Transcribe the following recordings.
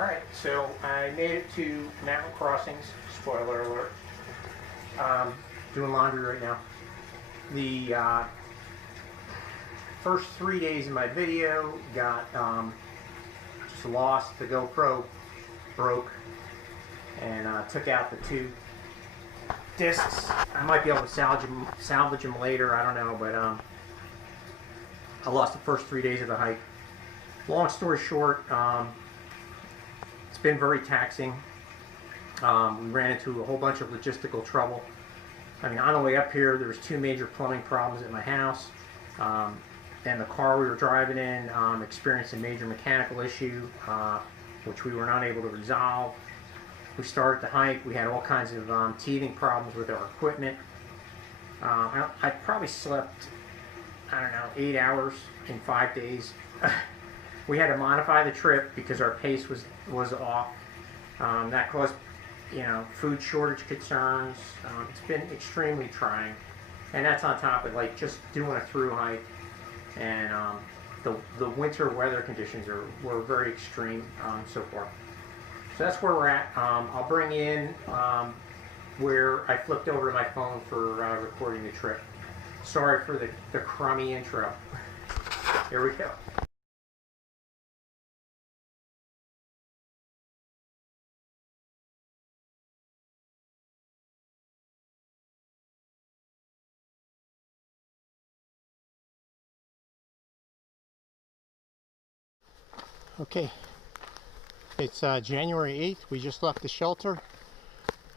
Alright, so I made it to Mountain Crossings, spoiler alert. Doing laundry right now. The first 3 days of my video got just lost. The GoPro broke and took out the two discs. I might be able to salvage them later, I don't know, but I lost the first 3 days of the hike. Long story short, it's been very taxing. We ran into a whole bunch of logistical trouble. I mean, on the way up here, there was two major plumbing problems at my house. And the car we were driving in experienced a major mechanical issue, which we were not able to resolve. We started the hike. We had all kinds of teething problems with our equipment. I probably slept, I don't know, 8 hours in 5 days. We had to modify the trip because our pace was off. That caused, food shortage concerns. It's been extremely trying, and that's on top of like just doing a through hike. And the winter weather conditions were very extreme so far. So that's where we're at. I'll bring in where I flipped over to my phone for recording the trip. Sorry for the crummy intro. Here we go. Okay, it's January 8th. We just left the shelter.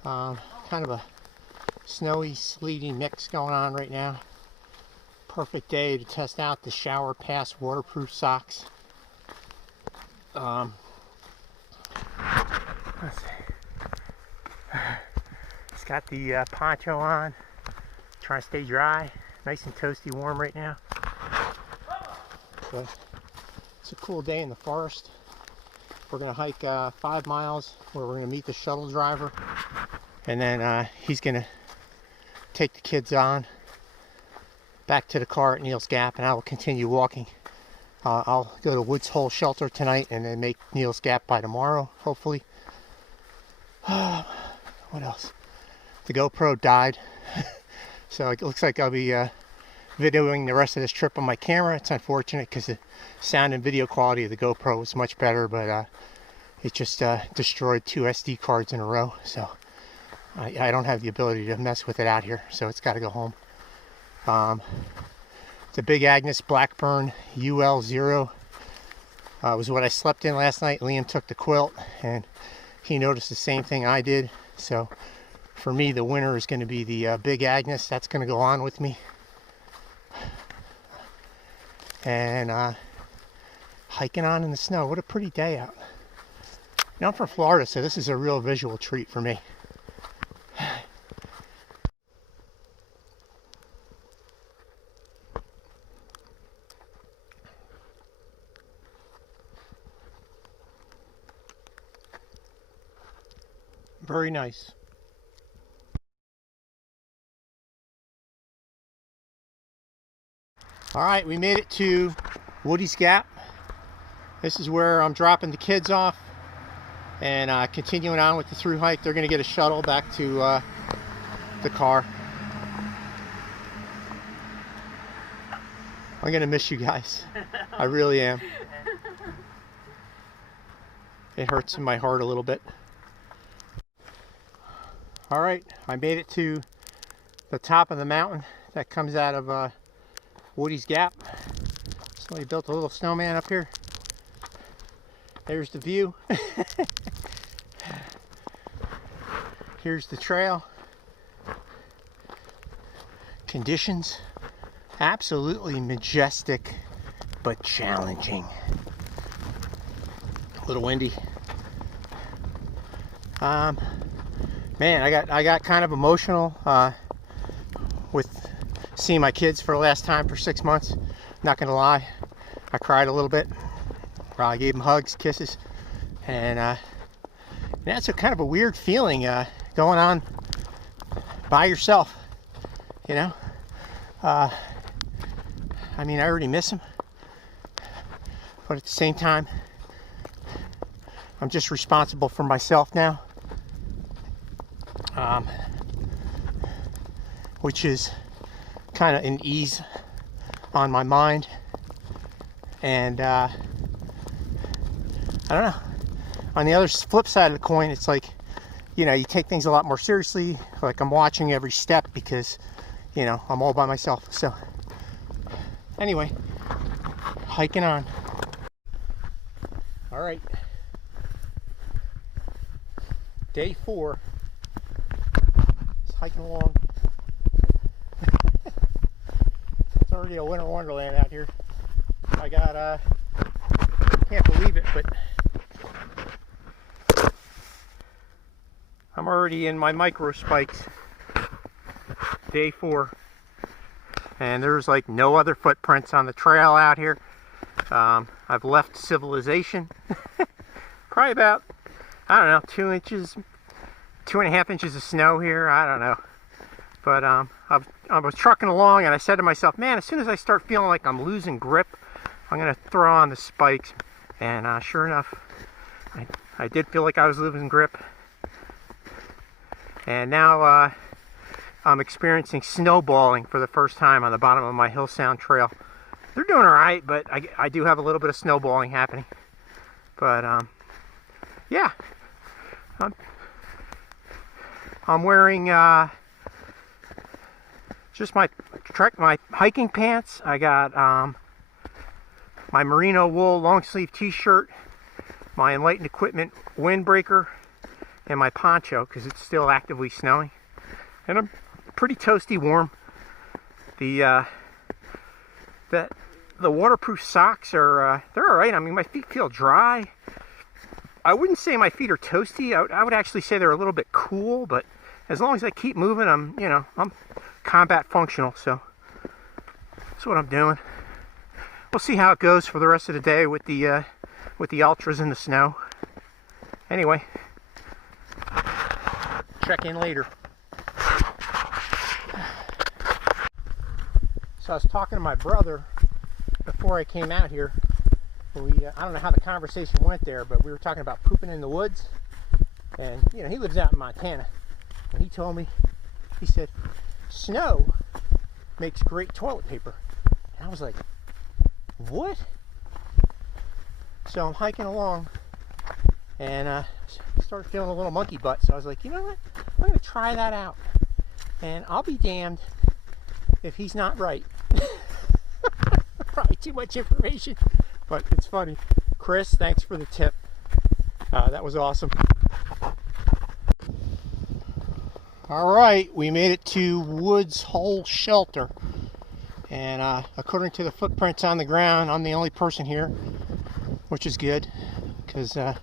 Kind of a snowy, sleety mix going on right now. Perfect day to test out the Shower Pass waterproof socks. Let's see. It's got the poncho on. Trying to stay dry. Nice and toasty warm right now. But it's a cool day in the forest. We're going to hike 5 miles where we're going to meet the shuttle driver. And then he's going to take the kids on back to the car at Neil's Gap, and I will continue walking. I'll go to Woods Hole Shelter tonight and then make Neil's Gap by tomorrow, hopefully. What else? The GoPro died. So it looks like I'll be videoing the rest of this trip on my camera. It's unfortunate because the sound and video quality of the GoPro was much better, but it just destroyed 2 SD cards in a row, so I don't have the ability to mess with it out here, so it's got to go home. It's a Big Agnes Blackburn UL0 was what I slept in last night. Liam took the quilt and he noticed the same thing I did, so for me the winner is going to be the Big Agnes. That's going to go on with me. And hiking on in the snow. What a pretty day out. I'm from Florida, so this is a real visual treat for me. Very nice. All right, we made it to Woody's Gap. This is where I'm dropping the kids off and continuing on with the through hike. They're going to get a shuttle back to the car. I'm going to miss you guys. I really am. It hurts in my heart a little bit. All right, I made it to the top of the mountain that comes out of Woody's Gap. Somebody built a little snowman up here. There's the view. Here's the trail. Conditions absolutely majestic but challenging. A little windy. Man, I got kind of emotional with seeing my kids for the last time for 6 months. Not gonna lie, I cried a little bit. I gave them hugs, kisses, and that's a kind of a weird feeling going on by yourself, you know. I mean, I already miss them, but at the same time, I'm just responsible for myself now, which is kind of an ease on my mind. And I don't know, on the other flip side of the coin, it's like, you know, you take things a lot more seriously. Like, I'm watching every step because, you know, I'm all by myself. So anyway, hiking on. All right, day 4, just hiking along. It's already a winter wonderland out here. I got can't believe it, but I'm already in my micro spikes. Day 4, and there's like no other footprints on the trail out here. I've left civilization. Probably about, I don't know, 2 inches, 2.5 inches of snow here. I don't know, but I was trucking along, and I said to myself, man, as soon as I start feeling like I'm losing grip, I'm gonna throw on the spikes. And sure enough, I did feel like I was losing grip. And now I'm experiencing snowballing for the first time on the bottom of my Hill Sound Trail. They're doing all right, but I do have a little bit of snowballing happening. But yeah, I'm wearing just my hiking pants. I got my merino wool long sleeve t-shirt, my Enlightened Equipment windbreaker, and my poncho because it's still actively snowing. And I'm pretty toasty warm. The waterproof socks are they're all right. I mean, my feet feel dry. I wouldn't say my feet are toasty. I would actually say they're a little bit cool, but as long as I keep moving, I'm combat functional. So that's what I'm doing. We'll see how it goes for the rest of the day with the ultras in the snow. Anyway, check in later. So I was talking to my brother before I came out here. I don't know how the conversation went there, but we were talking about pooping in the woods. And, you know, he lives out in Montana. And he told me, he said, snow makes great toilet paper. And I was like, what? So I'm hiking along, and started feeling a little monkey butt. So I was like, you know what? I'm going to try that out. And I'll be damned if he's not right. Probably too much information, but it's funny. Chris, thanks for the tip. That was awesome. All right, we made it to Woods Hole Shelter. And according to the footprints on the ground, I'm the only person here, which is good, because I'm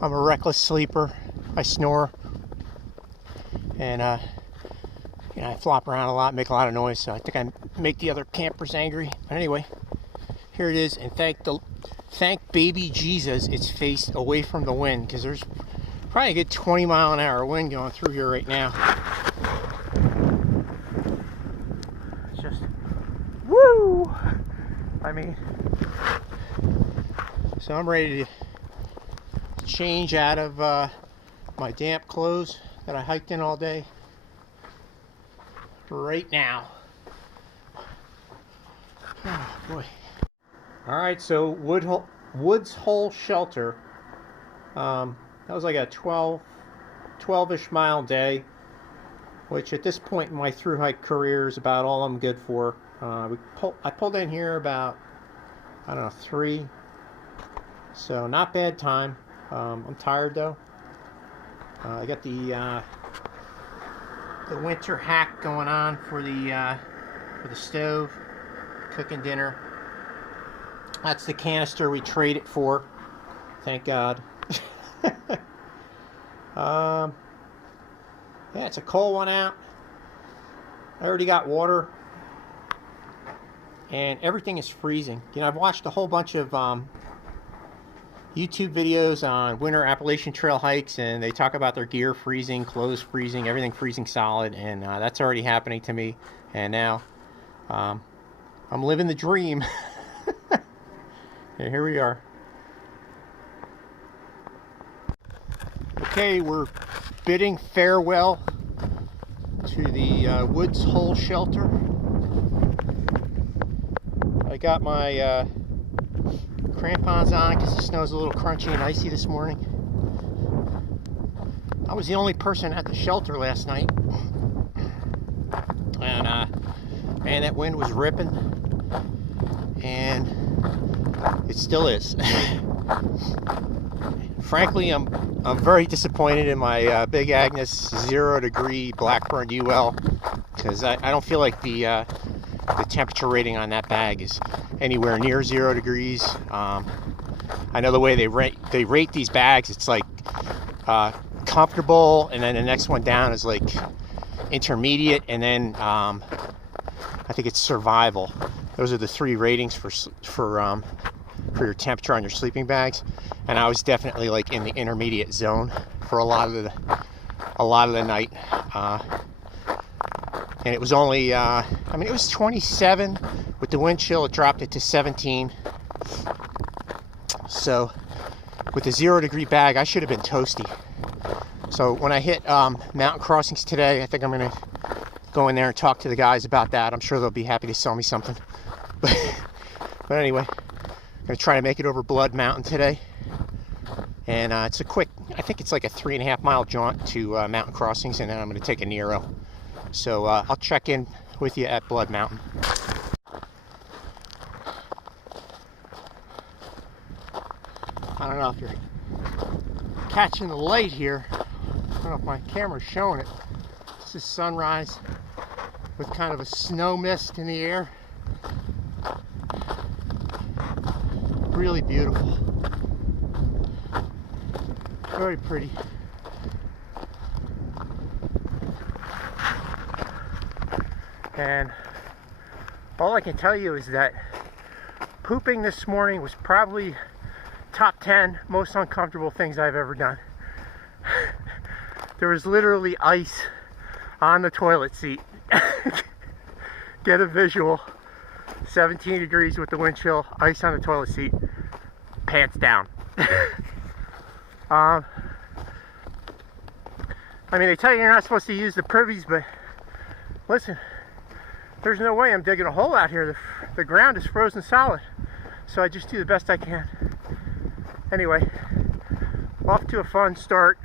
a reckless sleeper. I snore, and you know, I flop around a lot, make a lot of noise, so I think I make the other campers angry. But anyway, here it is, and thank baby Jesus it's faced away from the wind, because there's probably a good 20-mile-an-hour wind going through here right now. It's just, woo! I mean, so I'm ready to change out of my damp clothes that I hiked in all day right now. Oh boy. Alright, so Woods Hole Shelter. That was like a 12-ish mile day, which at this point in my thru hike career is about all I'm good for. I pulled in here about, I don't know, 3, so not bad time. I'm tired though. I got the winter hack going on for the stove, cooking dinner. That's the canister we traded for, thank God. Yeah, it's a cold one out. I already got water, and everything is freezing. You know, I've watched a whole bunch of YouTube videos on winter Appalachian Trail hikes, and they talk about their gear freezing, clothes freezing, everything freezing solid, and that's already happening to me. And now I'm living the dream. And here we are. Okay, we're bidding farewell to the Woods Hole shelter. I got my crampons on because the snow's a little crunchy and icy this morning. I was the only person at the shelter last night, and man, that wind was ripping, and it still is. Frankly, I'm very disappointed in my Big Agnes 0-degree Blackburn UL, because I don't feel like the temperature rating on that bag is anywhere near 0 degrees. I know the way they rate these bags, it's like comfortable, and then the next one down is like intermediate, and then I think it's survival. Those are the 3 ratings for your temperature on your sleeping bags, and I was definitely like in the intermediate zone for a lot of the night, and it was only I mean, it was 27 with the wind chill. It dropped it to 17. So with the 0-degree bag, I should have been toasty. So when I hit mountain crossings today, I think I'm gonna go in there and talk to the guys about that. I'm sure they'll be happy to sell me something. But anyway, I'm gonna try to make it over Blood Mountain today, and it's a quick, I think it's like a 3.5 mile jaunt to mountain crossings, and then I'm gonna take a Nero. So I'll check in with you at Blood Mountain. I don't know if you're catching the light here. I don't know if my camera's showing it. This is sunrise with kind of a snow mist in the air. Really beautiful. Very pretty. And all I can tell you is that pooping this morning was probably top 10 most uncomfortable things I've ever done. There was literally ice on the toilet seat. Get a visual. 17 degrees with the wind chill, ice on the toilet seat, pants down. I mean, they tell you you're not supposed to use the privies, but listen, there's no way I'm digging a hole out here. The ground is frozen solid, so I just do the best I can. Anyway, off to a fun start.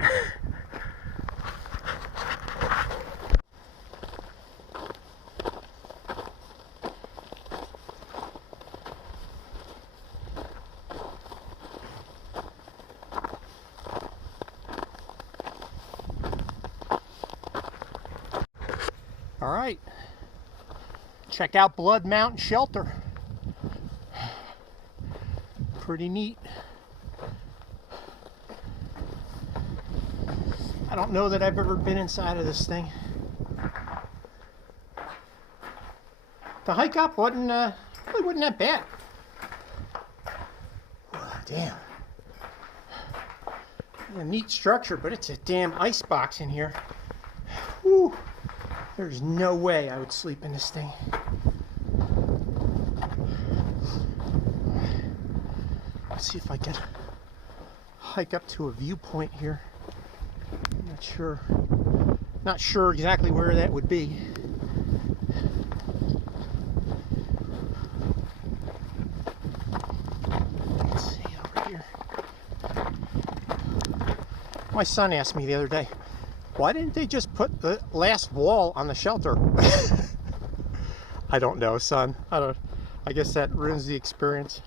All right, check out Blood Mountain Shelter. Pretty neat. I don't know that I've ever been inside of this thing. The hike up really wasn't that bad. Oh, damn. A neat structure, but it's a damn ice box in here. Whew. There's no way I would sleep in this thing. Let's see if I can hike up to a viewpoint here. I'm not sure exactly where that would be. Let's see over here. My son asked me the other day, why didn't they just put the last wall on the shelter? I don't know, son. I guess that ruins the experience.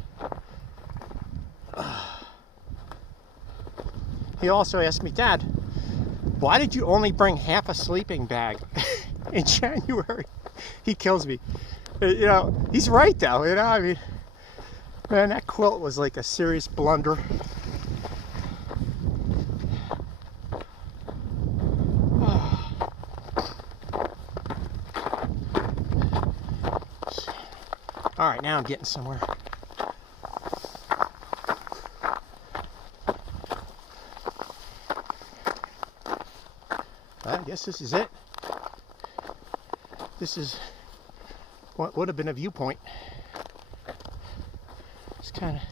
He also asked me, Dad, why did you only bring half a sleeping bag in January? He kills me. You know, he's right though, you know, I mean, man, that quilt was like a serious blunder. All right, now I'm getting somewhere. I guess this is it. This is what would have been a viewpoint. It's kind of,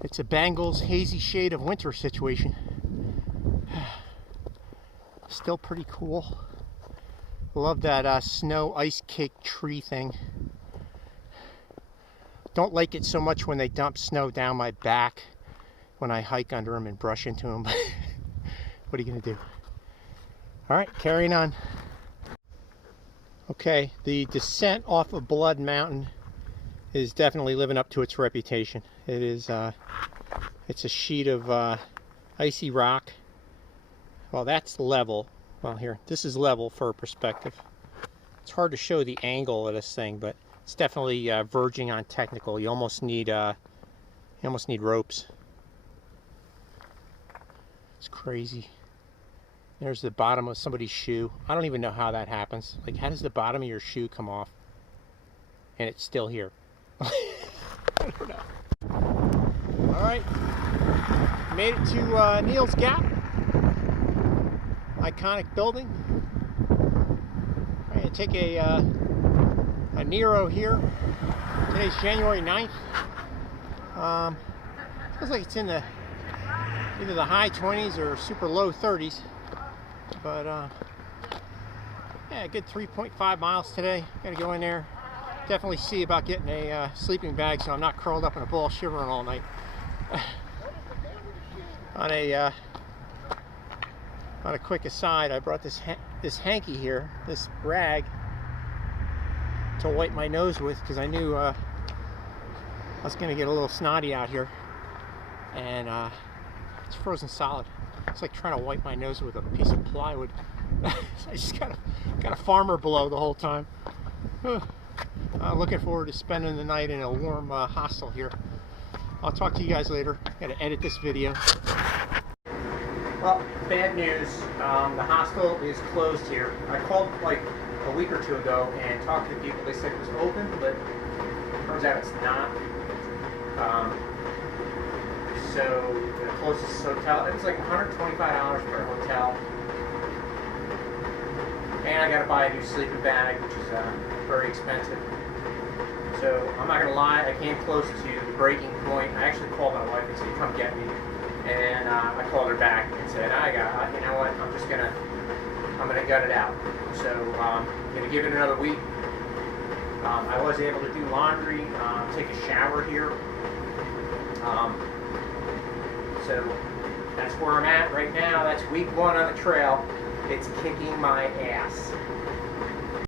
it's a Bangles hazy shade of winter situation. Still pretty cool. Love that snow ice cake tree thing. Don't like it so much when they dump snow down my back when I hike under them and brush into them. What are you gonna do? All right, carrying on. Okay, the descent off of Blood Mountain is definitely living up to its reputation. It is, it's a sheet of icy rock. Well, that's level. Well, here, this is level for perspective. It's hard to show the angle of this thing, but it's definitely verging on technical. You almost need ropes. It's crazy. There's the bottom of somebody's shoe. I don't even know how that happens. Like, how does the bottom of your shoe come off and it's still here? I don't know. All right, made it to Neil's Gap. Iconic building. I'm gonna take a Nero here. Today's January 9th. Feels like it's in the either the high 20s or super low 30s. But yeah, a good 3.5 miles today. Gotta go in there. Definitely see about getting a sleeping bag so I'm not curled up in a ball shivering all night. On a quick aside, I brought this hanky here, this rag, to wipe my nose with because I knew I was going to get a little snotty out here, and it's frozen solid. It's like trying to wipe my nose with a piece of plywood. I just got a farmer blow the whole time. Looking forward to spending the night in a warm hostel here. I'll talk to you guys later. Got to edit this video. Well, bad news. The hostel is closed here. I called like a week or two ago and talked to the people. They said it was open, but it turns out it's not. So the closest hotel, it was like $125 for a hotel. And I got to buy a new sleeping bag, which is very expensive. So I'm not gonna lie, I came close to the breaking point. I actually called my wife and said, "Come get me." And I called her back and said, you know what, I'm gonna gut it out. So I'm gonna give it another week. I was able to do laundry, take a shower here. So that's where I'm at right now. That's week 1 on the trail. It's kicking my ass.